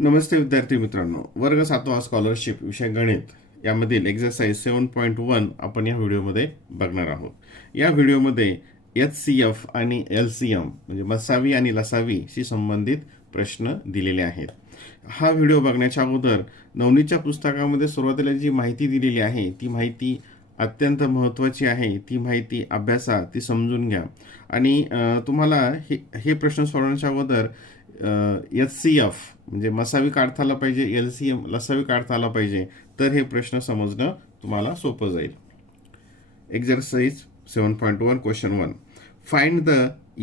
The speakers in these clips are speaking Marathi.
नमस्ते विद्यार्थी मित्रांनो, वर्ग 7वा स्कॉलरशिप विषय गणित यामधील एक्झरसाइज 7.1 आपण या व्हिडिओमध्ये बघणार आहोत. या व्हिडिओमध्ये HCF आणि LCM म्हणजे मसावी आणि लसावीशी संबंधित प्रश्न दिलेले आहेत. हा व्हिडिओ बघण्याच्या अगोदर नवनीतच्या पुस्तकामध्ये सुरुवातीला जी माहिती दिलेली आहे ती माहिती अत्यंत महत्त्वाची आहे. ती माहिती अभ्यासा, ती समजून घ्या आणि तुम्हाला हे प्रश्न सोडवण्याच्या अगोदर HCF म्हणजे मसावी काढता आला पाहिजे, LCM लसावी काढता आला पाहिजे, तर हे प्रश्न समजणं तुम्हाला सोपं जाईल. Exercise 7.1 question 1. Find the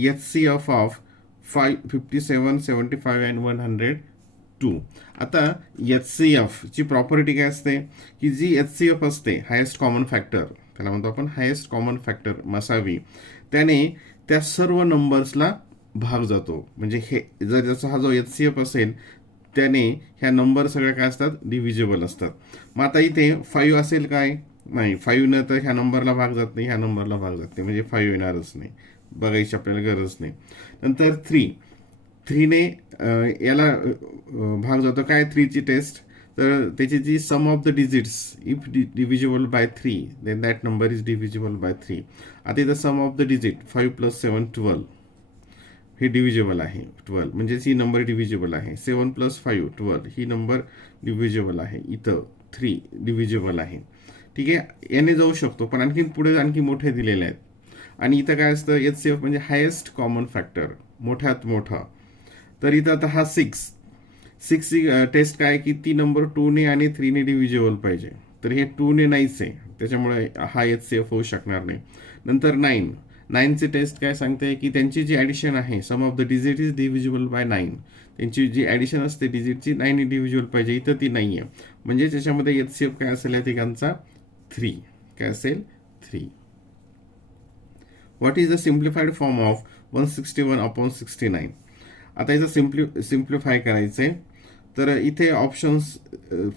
HCF of 57, 75 and 102. आता HCF ची प्रॉपर्टी काय असते की जी HCF असते हायेस्ट कॉमन फॅक्टर, त्याला म्हणतो आपण हायेस्ट कॉमन फॅक्टर मसावी, त्याने त्या सर्व नंबर्सला भाग जातो. म्हणजे हे जर ज्याचा हा जो HCF असेल त्याने ह्या नंबर सगळ्या काय असतात, डिव्हिजिबल असतात. मग आता इथे 5 असेल काय, नाही 5 न तर ह्या नंबरला भाग जात नाही, ह्या नंबरला भाग जात नाही, म्हणजे 5 येणारच नाही, बघायची आपल्याला गरज नाही. नंतर 3 ने याला भाग जातो काय, 3 ची टेस्ट, तर त्याची जी sum of the digits if divisible by 3 then that number is divisible by 3. आता इथं सम ऑफ द डिजिट 5 + 7 12 हे डिव्हिजिबल आहे 12, म्हणजे ही नंबर डिव्हिजिबल आहे. 7 + 5 12 ही नंबर डिव्हिजिबल आहे. इथं 3 डिव्हिजिबल आहे. ठीक आहे, याने जाऊ शकतो, पण आणखी पुढे आणखी मोठे दिलेले आहेत. आणि इथं काय असतं, HCF म्हणजे हायेस्ट कॉमन फॅक्टर, मोठ्यात मोठा. तर इथं आता हा 6 ची टेस्ट काय की ती नंबर 2 ने आणि 3 ने डिव्हिजिबल पाहिजे, तर हे 2 ने नाहीच आहे, त्याच्यामुळे हा HCF होऊ शकणार नाही. नंतर 9 ची टेस्ट काय सांगते की त्यांची जी ॲडिशन आहे, sum of the digit is divisible by 9, त्यांची जी ॲडिशन असते डिजिटची 9 ने डिव्हिजिबल पाहिजे, इथं ती नाही आहे. म्हणजे त्याच्यामध्ये HCF काय असेल या ठिकाणचा 3, काय असेल 3. What is the simplified form of 161/69. आता याचं सिम्प्लिफाय करायचंय, तर इथे ऑप्शन्स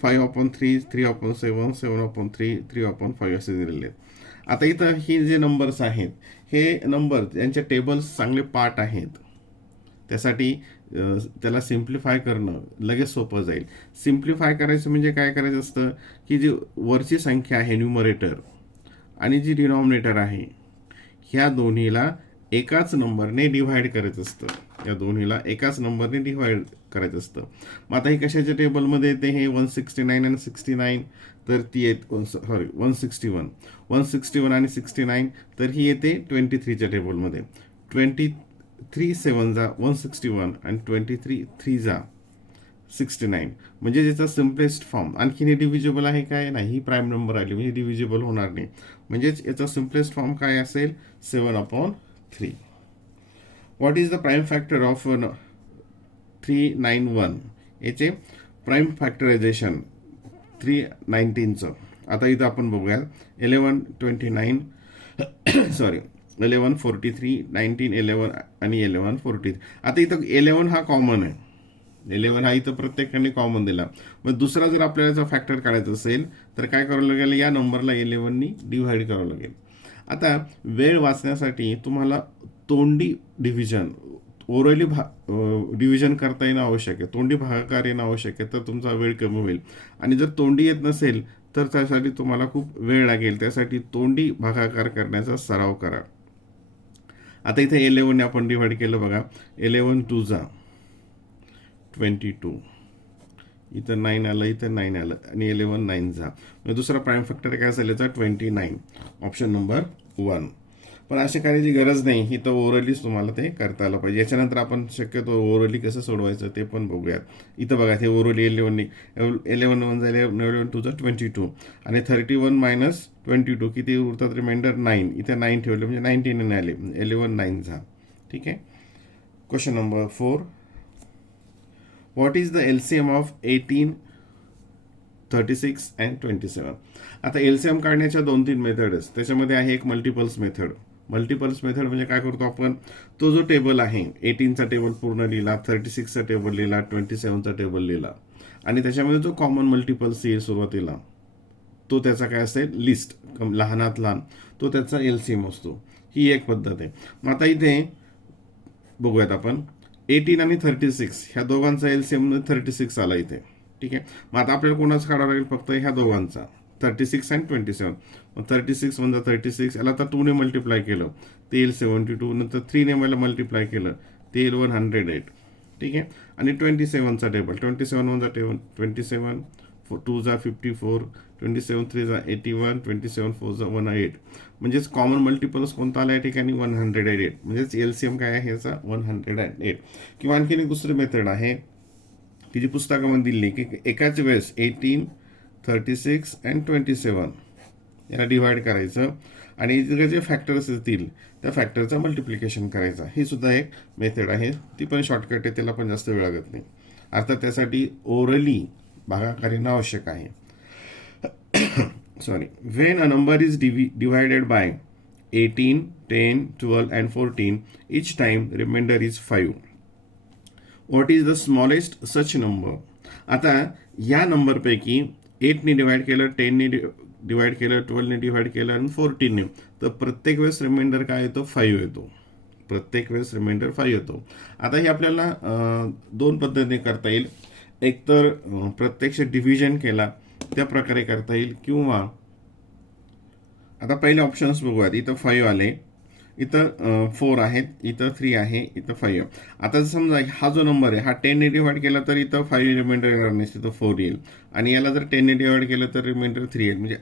5/3, 3/7, 7/3, 3/5 असे दिलेले आहेत. आता इथं ही जे नंबर्स आहेत, हे नंबर यांचे टेबल्स चांगले पार्ट आहेत, त्यासाठी त्याला सिम्प्लिफाय करणं लगेच सोपं जाईल. सिम्प्लिफाय करायचं म्हणजे काय करायचं असतं की जी वरची संख्या आहे न्यूमरेटर आणि जी डिनॉमिनेटर आहे, ह्या दोन्हीला एकाच नंबरने डिव्हाइड करायचं असतं. या दोन्हीला एकाच नंबरने डिव्हाइड करायचं असतं. मग आता ही कशाच्या टेबलमध्ये येते, हे 169 आणि 69, तर ती येते 161 आणि 69, तर ही येते 23च्या टेबलमध्ये. 23 7 जा 161 आणि 23 3 जा 69, म्हणजे ज्याचा सिम्पलेस्ट फॉर्म. आणखीन हे डिव्हिजिबल आहे काय, नाही, ही प्राईम नंबर आली म्हणजे डिव्हिजिबल होणार नाही. म्हणजेच याचा सिम्पलेस्ट फॉर्म काय असेल, 7/3. What is the prime factor of 391. याचे प्राईम फॅक्टरायझेशन 319चं. आता इथं आपण बघूया 1129 सॉरी 1143, 1911 आणि 1143. आता इथं 11 हा कॉमन आहे, 11 हा इथं प्रत्येकाने कॉमन दिला. मग दुसरा जर आपल्याला फॅक्टर काढायचा असेल तर काय करावं लागेल, या नंबरला 11 नी डिव्हाइड करावं लागेल. आता वेळ वाचण्यासाठी तुम्हाला तोंडी डिव्हिजन, ओरली डिव्हिजन करता येणं आवश्यक आहे, तोंडी भागाकार येणं आवश्यक आहे, तर तुमचा वेळ कमी होईल. आणि जर तोंडी येत नसेल तर त्यासाठी तुम्हाला खूप वेळ लागेल, त्यासाठी तोंडी भागाकार करण्याचा सराव करा. आता इथे 11 ने आपण डिव्हाइड केलं बघा, 11 2 जा 22, इथं 9 आलं, इथं 9 आलं आणि 11 9 जा. म्हणजे दुसरा प्राईम फॅक्टर काय असेल याचा 29, ऑप्शन नंबर 1. पण अशा करायची गरज नाही, ही तर ओरलीच तुम्हाला ते करता आलं पाहिजे. याच्यानंतर आपण शक्यतो ओरली कसं सोडवायचं ते पण बघूयात. इथं बघा, हे ओरली 11 1 झाले, 11 2 जा 22 आणि 31 - 22 किती उरतात, रिमाइंडर 9, इथे 9 ठेवले म्हणजे 19 आले, 11 9 जा. ठीक आहे. Question number 4. What is the LCM of 18, 36 and 27. आता LCM काढण्याच्या 2-3 मेथड्स, त्याच्यामध्ये आहे एक मल्टिपल्स मेथड. मल्टिपल्स मेथड म्हणजे काय करतो आपण, तो जो टेबल आहे 18चा टेबल पूर्ण लिहिला, 36चा टेबल लिहिला, 27चा टेबल लिहिला आणि त्याच्यामध्ये जो कॉमन मल्टिपल्स येईल सुरुवातीला, तो त्याचा काय असेल, लिस्ट लहानात लहान, तो त्याचा LCM असतो. ही एक पद्धत आहे. मग आता इथे बघूयात आपण 18 आणि 36 ह्या दोघांचा LCM 36 आला इथे. ठीक आहे. मग आता आपल्याला कोणाचा काढावा लागेल, फक्त ह्या दोघांचा 36 आणि 27. मग 36 म्हणजे 36, याला आता 2 ने मल्टिप्लाय केलं ते येईल 72, नंतर 3 ने मला मल्टिप्लाय केलं ते येईल 108. ठीक आहे. आणि 27चा टेबल, 27 म्हणजे 27, 2 जा 54, 27 3 जा 81, 27 4 जा 108. म्हणजेच कॉमन मल्टिपल्स कोणता आला या ठिकाणी 108. म्हणजेच LCM काय आहे याचा 108. किंवा आणखीन एक दुसरी मेथड आहे की जी पुस्तकामध्ये दिली की एकाच वेळेस 18, 36 अँड 27 याला डिवाइड करायचं आणि इथे जे फॅक्टर्स येतील त्या फॅक्टरचं मल्टिप्लिकेशन करायचं. ही सुद्धा एक मेथड आहे, ती पण शॉर्टकट आहे, त्याला पण जास्त वेळ लागत नाही. अर्थात त्यासाठी ओरली भागाकार येणं आवश्यक आहे. Sorry. When a number is divided by 18, 10, 12 and 14, each time remainder is 5. What is the smallest such number? आता या नंबरपैकी 8 ने डिवाइड केलं, 10 ने डिवाइड केलं, 12 ने डिवाइड केलं आणि 14 ने, तर प्रत्येक वेळेस रिमाइंडर काय येतो, 5 येतो. प्रत्येक वेळेस रिमाइंडर 5 येतो. आता हे आपल्याला दोन पद्धतीने करता येईल. एक तर प्रत्यक्ष डिव्हिजन केला त्या प्रकारे करता येईल, किंवा आता पहिले ऑप्शन्स बघूयात. इथं 5 आले, इथं 4 आहेत, इथं 3 आहे, इथं 5. आता समजा हा जो नंबर आहे हा 10 ने डिवाइड केला तर इथं 5 रिमाइंडर येणार नाही, तिथं 4 येईल. आणि याला जर 10 ने डिवाइड केलं तर रिमाइंडर 3 येईल. म्हणजे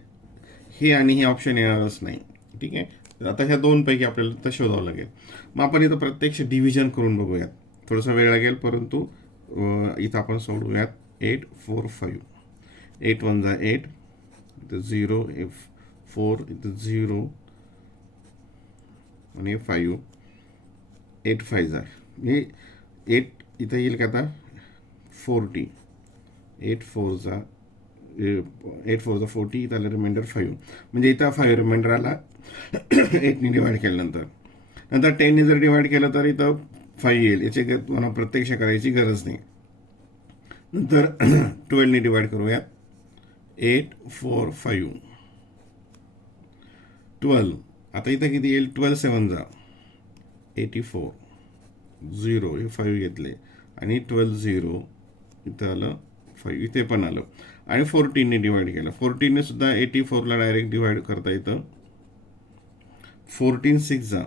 हे आणि हे ऑप्शन येणारच नाही. ठीक आहे. आता ह्या दोनपैकी आपल्याला तर शोधावं लागेल. मग आपण इथं प्रत्यक्ष डिव्हिजन करून बघूयात. थोडासा वेळ लागेल, परंतु इथं आपण सोडूयात. 8 4 5, 8 1 जा 8, इथं 0, 4, इथं 0 आणि 5, 8 5 जा, म्हणजे 8 इथं येईल का आता 40, 8 4 जा 40, इथं आलं रिमाइंडर 5. म्हणजे इथं 5 रिमाइंडर आला 8 ने डिवाइड केल्यानंतर. नंतर 10 ने जर डिवाइड केलं तर इथं 5 येईल. याची मला प्रत्यक्ष करायची गरज नाही. नंतर 12 ने डिवाइड करूयात. 8 4 5, 12. आता इथं किती येईल, 12 7 जा 84, 0 हे 5 घेतले आणि 12 0 इथं आलं 5, इथे पण आलं. आणि 14 ने डिवाइड केलं. 14 ने सुद्धा 84ला डायरेक्ट डिवाइड करता येतं. 14 6 जा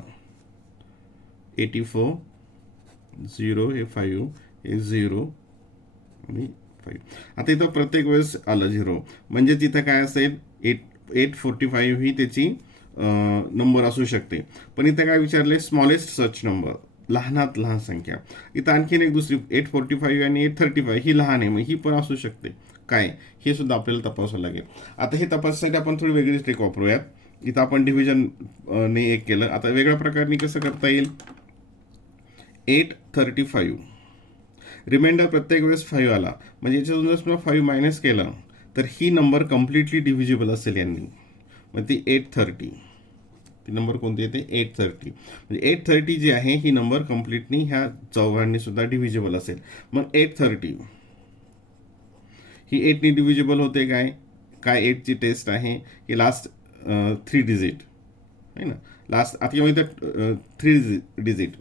84, 0 हे 5, हे 0 आणि 5. आता इथं प्रत्येक वेळेस आलं 0, म्हणजे तिथं काय असेल 845 ही त्याची नंबर असू शकते. पण इथं काय विचारले, स्मॉलेस्ट सच नंबर, लहानात लहान संख्या. इथं आणखीन एक दुसरी 845 आणि 835 ही लहान आहे, मग ही पण असू शकते काय, हे सुद्धा आपल्याला तपासावं लागेल. आता हे तपासण्यासाठी आपण थोडी वेगळी ट्रिक वापरूयात. इथं आपण डिव्हिजन ने एक केलं. आता वेगळ्या प्रकारे कसं करता येईल, 835 रिमाइंडर प्रत्येक वेळेस 5 आला, म्हणजे याच्यातून जर समजा 5 मायनस केला तर ही नंबर कम्प्लिटली डिव्हिजिबल असेल यांनी. मग ती 830, ती नंबर कोणती येते 830. म्हणजे 830 जी आहे ही नंबर कम्प्लिटली ह्या चौघांनी सुद्धा डिव्हिजिबल असेल. मग 830 ही 8 ने डिव्हिजिबल होते काय, 8ची टेस्ट आहे की लास्ट 3 डिजिट आहे ना, लास्ट. आता किंवा इथं 3 डिजिट,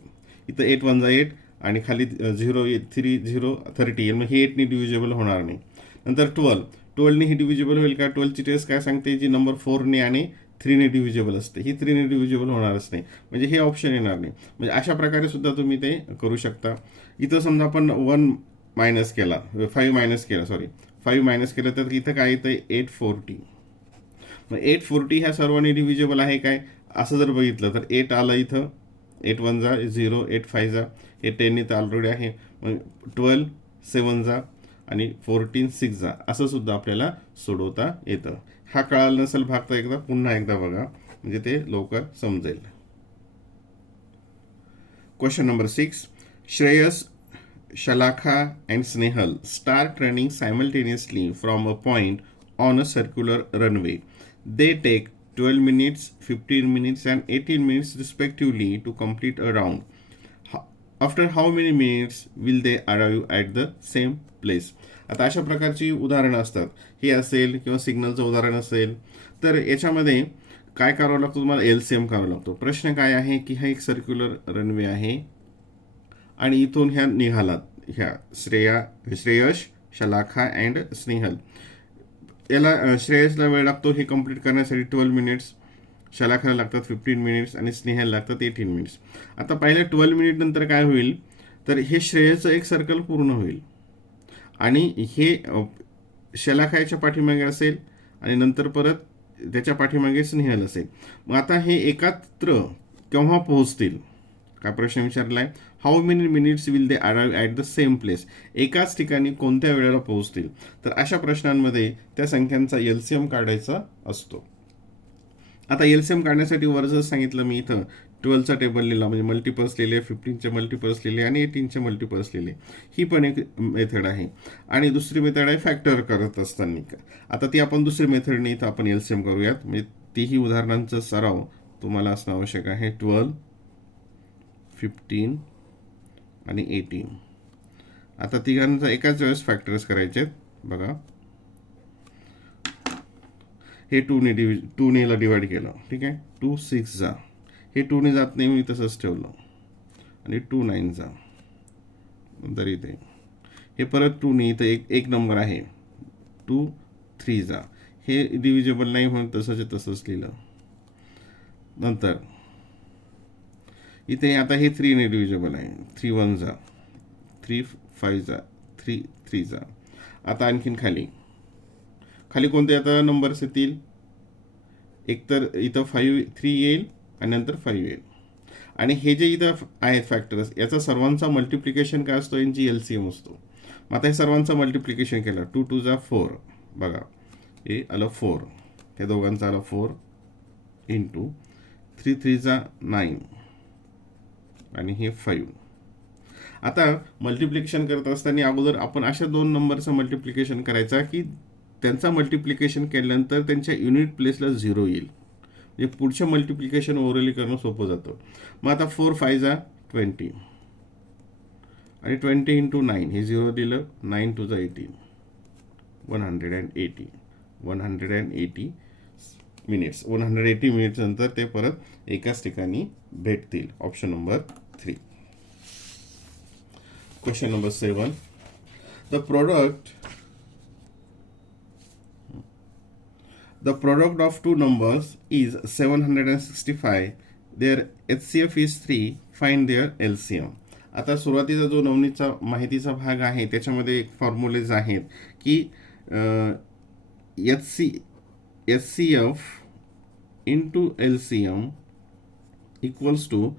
इथं 8 1 जा 8 आणि खाली 0 3 0 30 येईल. मग ही 8 ने डिव्हिजिबल होणार नाही. नंतर 12 ने ही डिव्हिजिबल होईल का, 12ची टेस्ट काय सांगते, जी नंबर 4 ने आणि 3 ने डिव्हिजिबल असते, ही 3 ने डिव्हिजिबल होणारच नाही, म्हणजे हे ऑप्शन येणार नाही. म्हणजे अशा प्रकारे सुद्धा तुम्ही ते करू शकता. इथं समजा आपण 1 मायनस केला, 5 मायनस केला, 5 मायनस केलं तर इथं काय येतं 840. मग 840 ह्या सर्वांनी डिव्हिजिबल आहे काय, असं जर बघितलं तर 8 आलं इथं, 8 1 जा 0, 8 5 जा, हे 10 इथं ऑलरेडी आहे. मग 12 7 जा आणि 14 6 जा, असं सुद्धा आपल्याला सोडवता येतं. हा कळाला नसेल भाग तर एकदा पुन्हा एकदा बघा, म्हणजे ते लवकर समजेल. Question number 6. Shreyas, Shalakha and Snehal start running simultaneously from a point on a circular runway. They take 12 minutes, 15 minutes and 18 minutes respectively to complete a round. After how many minutes will they arrive at the same place? आता अशा प्रकारची उदाहरणं असतात. हे असेल किंवा सिग्नलचं उदाहरण असेल तर याच्यामध्ये काय करावं लागतं, तुम्हाला LCM करावं लागतो. प्रश्न काय आहे की हा एक सर्क्युलर रनवे आहे आणि इथून ह्या निघालात, ह्या श्रेयश, शलाखा अँड स्नेहल. याला श्रेयसला वेळ लागतो हे कंप्लीट करण्यासाठी 12 मिनिट्स, शलाखाला लागतात 15 मिनिट्स आणि स्नेहल लागतात 18 मिनिट्स. आता पहिल्या 12 मिनिट नंतर काय होईल, तर हे श्रेयसचं एक सर्कल पूर्ण होईल आणि हे शलाखाच्या पाठीमागे असेल आणि नंतर परत त्याच्या पाठीमागे स्नेहल असेल. मग आता हे एकत्र केव्हा पोहोचतील, काय प्रश्न विचारलाय, how many minutes will they arrive at the same place, एकाच ठिकाणी कोणत्या वेळेला पोहोचतील. तर अशा प्रश्नांमध्ये त्या संख्यांचा एलसीएम काढायचा असतो. आता एलसीएम काढण्यासाठी वर जर सांगितलं मी इथं 12चा टेबल लिहिला, म्हणजे मल्टिपल्स लिहिले, 15चे मल्टिपल्स लिहिले आणि 18चे मल्टिपल्स लिहिले. ही पण एक मेथड आहे. आणि दुसरी मेथड आहे फॅक्टर करत असताना. आता ती आपण दुसरी मेथडने इथं आपण एलसीएम करूयात, म्हणजे तीही उदाहरणांचा सराव तुम्हाला असणं आवश्यक आहे. 12, 15 आणि 18. आता तिघांचा एकाच वेळेस फॅक्टर्स करायचे आहेत. बघा, हे 2ने ला डिवाइड केलं, ठीक आहे. 2 6 जा, हे 2ने जात नाही, मी तसंच ठेवलं. आणि 2 9 जा, नंतर इथे हे परत 2ने, इथं एक नंबर आहे. 2 3 जा, हे डिव्हिजिबल नाही म्हणून तसंच लिहिलं. नंतर इथे आता हे 3ने डिव्हिजिबल आहे. 3 1 जा, 3 5 जा, 3 3 जा. आता आणखीन खाली कोणते आता नंबर्स येतील, एकतर इथं 3 येईल आणि नंतर 5 येईल. आणि हे जे इथं आहेत फॅक्टर्स, याचा सर्वांचा मल्टिप्लिकेशन काय असतो, यांची एलसीएम असतो. मग आता हे सर्वांचं मल्टिप्लिकेशन केलं, 2 2 जा 4, बघा हे आलं 4, हे दोघांचं आलं 4 इंटू 3 3 जा 9 आणि हे 5. आता मल्टिप्लिकेशन करत असताना अगोदर आपण अशा दोन नंबरचं मल्टिप्लिकेशन करायचा की त्यांचा मल्टिप्लिकेशन केल्यानंतर त्यांच्या युनिट प्लेसला 0 येईल, म्हणजे पुढचं मल्टिप्लिकेशन ओव्हरली करणं सोपं जातं. मग आता 4 5 जा 20 आणि 20 इंटू 9, हे 0 दिलं, 9 2 जा 18, 180 मिनिट्स. 180 मिनिट्स नंतर ते परत एकाच ठिकाणी भेटतील. Option number 3. Question number 7. The product of two numbers is 765. Their HCF is 3. Find their LCM. आता सुरुवातीचा जो नवनीतचा माहितीचा भाग आहे त्याच्यामध्ये एक फॉर्म्युलेज आहेत की HCF into LCM equals to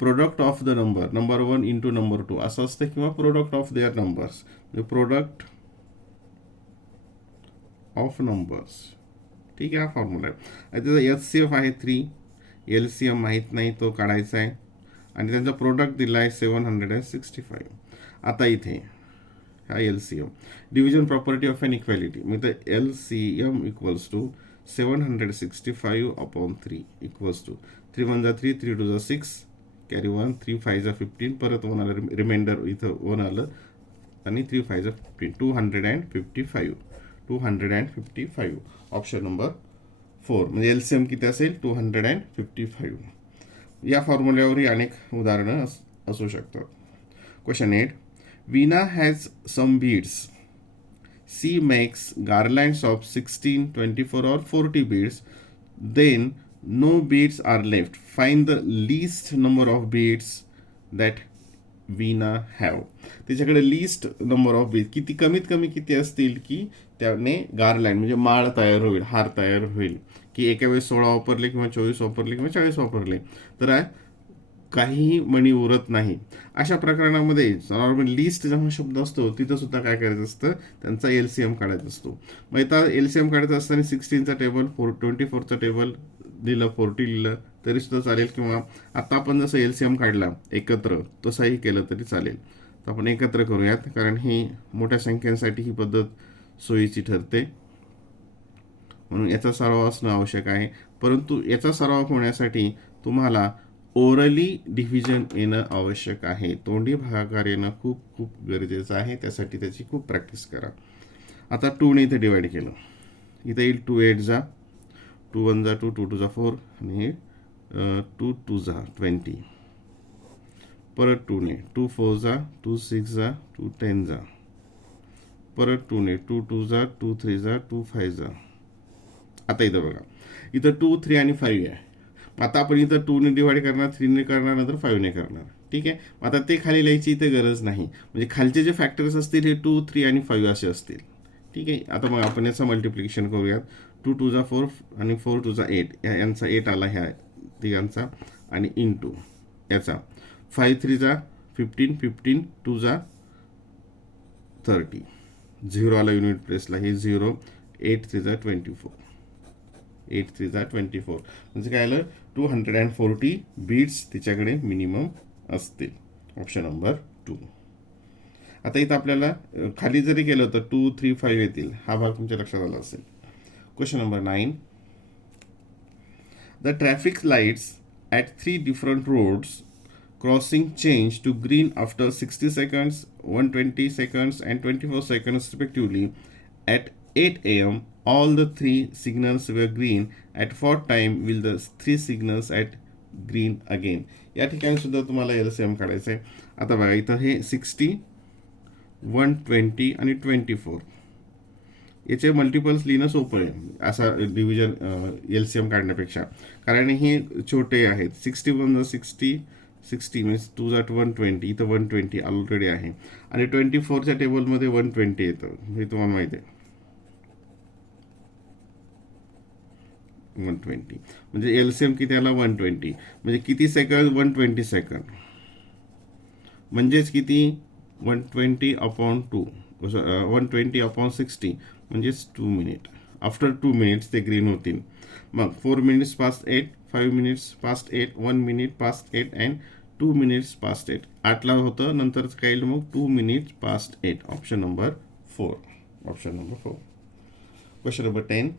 product of the number 1 into number 2 असं असतं, किंवा product of their numbers, product of numbers. ठीक आहे, हा फॉर्म्युला आहे. त्याचा HCF आहे 3, LCM माहीत नाही, तो काढायचा आहे. आणि त्यांचा प्रोडक्ट दिला आहे 765. आता इथे हा LCM, division property of an equality, मग तर LCM equals to 765 upon 3 equals to 3 1 जा 3, 3 2 जा 6, कॅरी 1, 3 5 जा 15, परत 1 आलं, रिमाइंडर इथं 1 आलं आणि 3 5 जा 15, 255. ऑप्शन नंबर 4, म्हणजे एलसीएम किती असेल, 255. या फॉर्म्युल्यावरही अनेक उदाहरणं असू शकतात. Question 8. Veena has some beads. She makes garlands of 16, 24 or 40 beads. Then no beads are left. Find the least number of beads that Veena have. त्याच्याकडे लिस्ट नंबर ऑफ बीड, किती कमीत कमी किती असतील की त्याने गार्लँड म्हणजे माळ तयार होईल, हार तयार होईल, की एका वेळेस 16 वापरले किंवा 24 वापरले किंवा 40 वापरले तर काहीही मणी उरत नाही. अशा प्रकरणामध्ये नॉर्मल लिस्ट जेव्हा शब्द असतो तिथं सुद्धा काय करायचं असतं, त्यांचा एलसीएम काढायचा असतो. मग आता एलसीएम काढायचं असताना 16चा टेबल, 24चा टेबल दिलं, 40 लिहिलं तरी सुद्धा चालेल, किंवा आता आपण जसं एलसीएम काढला एकत्र तसंही केलं तरी चालेल. तर आपण एकत्र करूयात, कारण ही मोठ्या संख्यांसाठी ही पद्धत सोयीची ठरते, म्हणून याचा सराव असणं आवश्यक आहे. परंतु याचा सराव होण्यासाठी तुम्हाला ओरली डिव्हिजन येणं आवश्यक आहे. तोंडी भागाकार येणं खूप खूप गरजेचं आहे, त्यासाठी त्याची खूप प्रॅक्टिस करा. आता 2ने इथे डिवाइड केलं, इथे येईल 2 8 जा, 2 1 जा 2, 2 2 जा 4 आणि 2 2 जा 20, परत 2 ने, 2 4 जा, 2 6 जा, 2 10 जा, परत 2 ने, 2 2 जा, 2 3 जा, 2 5 जा. आता इथं बघा, इथं 2 3 आणि 5 आहे. आता आपण इथं 2 ने डिवाइड करणार, 3 ने करणार, नंतर 5 ने करणार. ठीक आहे. आता ते खाली लिहायची इथे गरज नाही. म्हणजे खालचे जे फॅक्टर्स असतील हे 2 3 आणि 5 असे असतील. ठीक आहे. आता मग आपण याचं मल्टिप्लिकेशन करूयात. 2 2 जा 4 आणि 4 2 जा 8, यांचा 8 आला ह्या तिघांचा, आणि इंटू याचा 5 3 जा 15, 15 2 जा 30, 0 आला युनिट प्लेसला, हे 0, 8 3 जा 24, 8 3 जा 24, म्हणजे काय आलं 240 बीट्स तिच्याकडे मिनिमम असतील. Option number 2. आता इथं आपल्याला खाली जरी केलं तर 2 3 5 येतील. हा भाग तुमच्या लक्षात आला असेल. Question number 9. The traffic lights at 3 different roads crossing change to green after 60 seconds, 120 seconds, and 24 seconds respectively. At 8 a.m., all the 3 signals were green. At what time will the 3 signals at green again? या ठिकाणी सुद्धा तुम्हाला LCM काढायचं आहे. आता बघा, इथं हे 60, 120 आणि 24 याचे मल्टिपल्स लिहिणं सोपं आहे असा डिव्हिजन LCM काढण्यापेक्षा, कारण हे छोटे आहेत. 61 जा 60, 60 मीन्स 2 जा 120, इथं 120 ऑलरेडी आहे, आणि 24च्या टेबलमध्ये 120 येतं, हे तुम्हाला माहिती आहे. 120 म्हणजे LCM किती आला 120, म्हणजे किती सेकंड 120 सेकंड, म्हणजेच किती 120/2, 120/60 म्हणजेच 2 मिनिट. आफ्टर 2 मिनिट्स ते ग्रीन होतील. मग 4 minutes past 8, 5 minutes past 8, 1 minute past 8 and 2 minutes past 8. 8ला होतं, नंतर काय येईल मग 2 minutes past 8. Option number 4. Option number 4. Question number 10.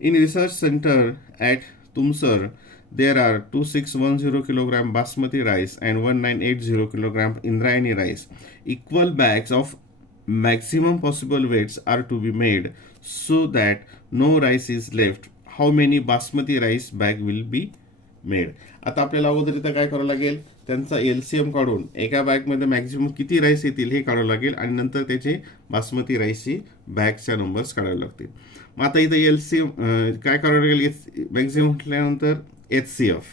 In research center at Tumsar, there are 2610 kilogram basmati rice and 1980 kilogram Indrayani rice. Equal bags of maximum possible weights are to be made so that no rice is left. How many basmati rice bag will be made? आता आपल्याला अगोदर इथं काय करावं लागेल, त्यांचा LCM काढून एका बॅगमध्ये मॅक्झिमम किती राईस येतील हे काढावं लागेल, आणि नंतर त्याचे बासमती राईसची बॅगच्या नंबर्स काढावे लागतील. मग आता इथं LCM काय करावं लागेल, मॅक्झिमम म्हटल्यानंतर HCF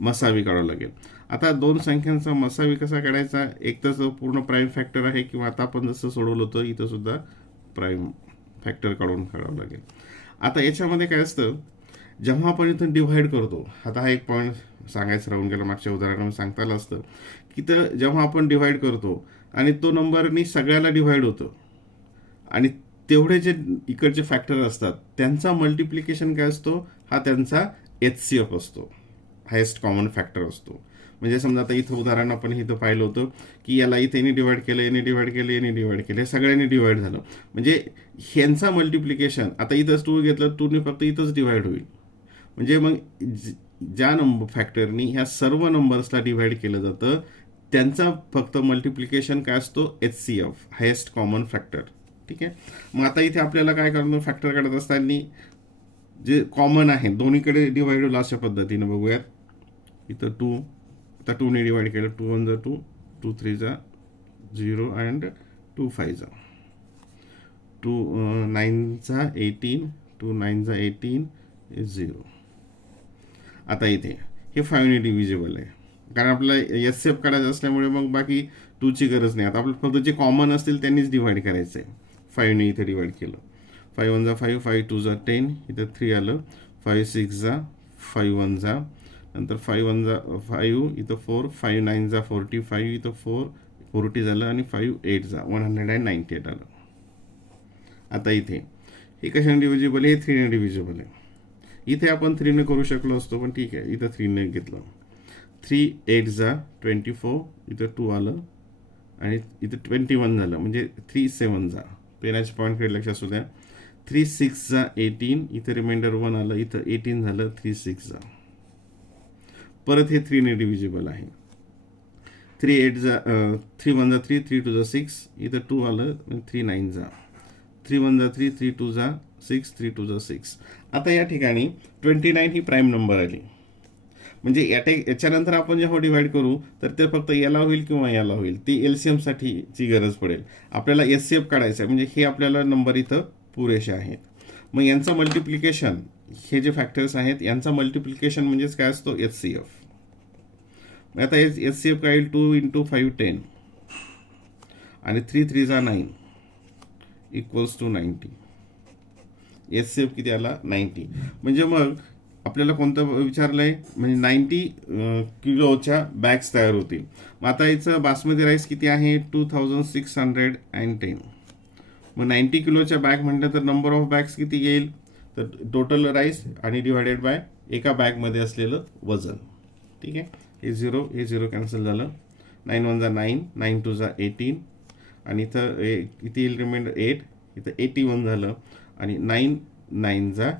मसावी काढावं लागेल. आता दोन संख्यांचा मसावी कसा काढायचा, एक तर पूर्ण प्राईम फॅक्टर आहे, किंवा आता आपण जसं सोडवलं होतं इथं सुद्धा प्राईम फॅक्टर काढावं लागेल. आता याच्यामध्ये काय असतं, जेव्हा आपण इथं डिव्हाइड करतो, आता हा एक पॉईंट सांगायचं राहून गेला, मागच्या उदाहरणामध्ये सांगता आलं असतं की तर जेव्हा आपण डिव्हाइड करतो आणि तो नंबरनी सगळ्याला डिव्हाइड होतं, आणि तेवढे जे इकडचे फॅक्टर असतात त्यांचा मल्टिप्लिकेशन काय असतो, हा त्यांचा HCF असतो, हायेस्ट कॉमन फॅक्टर असतो. म्हणजे समजा आता इथं उदाहरण आपण इथं पाहिलं होतं की याला इथे डिवाइड केलं, याने डिवाइड केलं, याने डिवाइड केलं, हे सगळ्यांनी डिवाइड झालं, म्हणजे ह्यांचा मल्टिप्लिकेशन आता इथंच 2 घेतलं, 2ने फक्त इथंच डिवाइड होईल. म्हणजे मग ज्या नंबर फॅक्टरनी ह्या सर्व नंबर्सला डिवाइड केलं जातं त्यांचा फक्त मल्टिप्लिकेशन काय असतो, HCF, हायेस्ट कॉमन फॅक्टर. ठीक आहे. मग आता इथे आपल्याला काय करणं, फॅक्टर काढत असताना जे कॉमन आहे दोन्हीकडे डिवाइड होईल अशा पद्धतीने बघूयात. इथं 2, आता 2ने डिवाइड केलं, 2 1 जा 2, 2 3 जा 0 अँड 2 5 जा 2 9 जा 18, 2 9 जा 18 0. आता इथे हे 5ने डिव्हिजिबल आहे, कारण आपल्याला HCF काढायचं असल्यामुळे मग बाकी 2ची गरज नाही. आता आपल्याला फक्त जे कॉमन असतील त्यांनीच डिवाइड करायचं आहे. 5ने इथे डिवाइड केलं, 5 1 जा 5, 5 2 जा 10, इथं 3 आलं, 5 6 जा 5 1 जा, नंतर 5 1 जा 5, इथं 4, 5 9 जा 45, इथं 4 40 झालं, आणि 5 8 जा 198 आलं. आता इथे हे कशाने डिव्हिजिबल आहे, 3ने डिव्हिजिबल आहे. इथे आपण 3ने करू शकलो असतो, पण ठीक आहे, इथं 3ने घेतलं. 3 8 जा 24, इथं 2 आलं, आणि इथं 21 झालं, म्हणजे 3 7 जा. पेनाचे पॉईंटकडे लक्ष असू द्या. 3 6 जा 18, इथं रिमाइंडर 1 आलं, इथं 18 झालं, 3 6 जा. परत हे 3ने डिव्हिजिबल आहे. 3 8 जा 3 1 जा 3, 3 2 जा 6, इथं 2 आलं, 3 9 जा, 3 1 जा 3, 3 2 जा 6, 3 2 जा 6. आता या ठिकाणी 29 ही प्राईम नंबर आली. म्हणजे याच्यानंतर आपण जेव्हा डिवाइड करू तर ते फक्त याला होईल किंवा याला होईल, ती एलसीएमसाठीची गरज पडेल. आपल्याला एचसीएफ काढायचं आहे, म्हणजे हे आपल्याला नंबर इथं पुरेसे आहेत. मग यांचं मल्टिप्लिकेशन, हे जे फॅक्टर्स आहेत यांचा मल्टिप्लिकेशन म्हणजेच काय असतो, एचसीएफ. आता एचसीएफ काय येईल, 2 × 5 10 आणि 3 3 जा 9 इक्वल्स टू 90. एचसीएफ किती आला, 90. म्हणजे मग आपल्याला कोणतं विचारलंय, म्हणजे 90 किलोच्या बॅग्स तयार होतील. मग आता याचं बासमती राईस किती आहे, 2610. मग 90 किलोच्या बॅग म्हटलं तर नंबर ऑफ बॅग्स किती येईल, तर टोटल राईस आणि डिवायडेड बाय एका बॅगमध्ये असलेलं वजन. ठीक आहे, हे 0 कॅन्सल झालं. 9 1 जा 9, 9 2 जा 18 आणि इथं किती येईल रिमाइंडर 8, इथं 81 झालं आणि 9 9 जा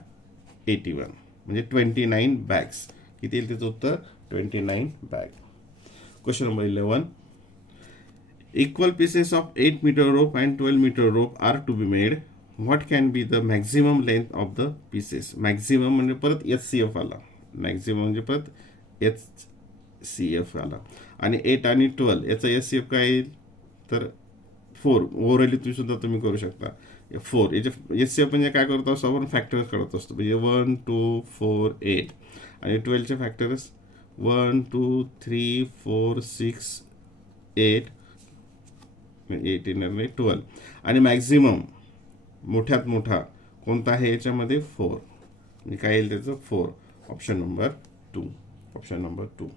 81 म्हणजे 29 बॅग्स. किती येईल त्याचं उत्तर, 29 bag. Question number 11. Equal pieces of 8 meter rope and 12 meter rope are to be made. What can be the maximum length of the pieces? Maximum म्हणजे परत HCF आला, मॅक्झिमम म्हणजे परत HCF आला. आणि 8 आणि 12 याचा HCF काय येईल, तर 4. ओव्हरऑली तुम्ही करू शकता 4. याचे HCF म्हणजे काय करतो असतो आपण, फॅक्टर्स काढत असतो. म्हणजे 1 2 4 8 आणि 12चे फॅक्टर्स 1 2 3 4 6 8 18 आणि 12. आणि मॅक्झिमम मोठ्यात मोठा कोणता आहे याच्यामध्ये, 4. म्हणजे काय येईल त्याचं, 4. Option number 2.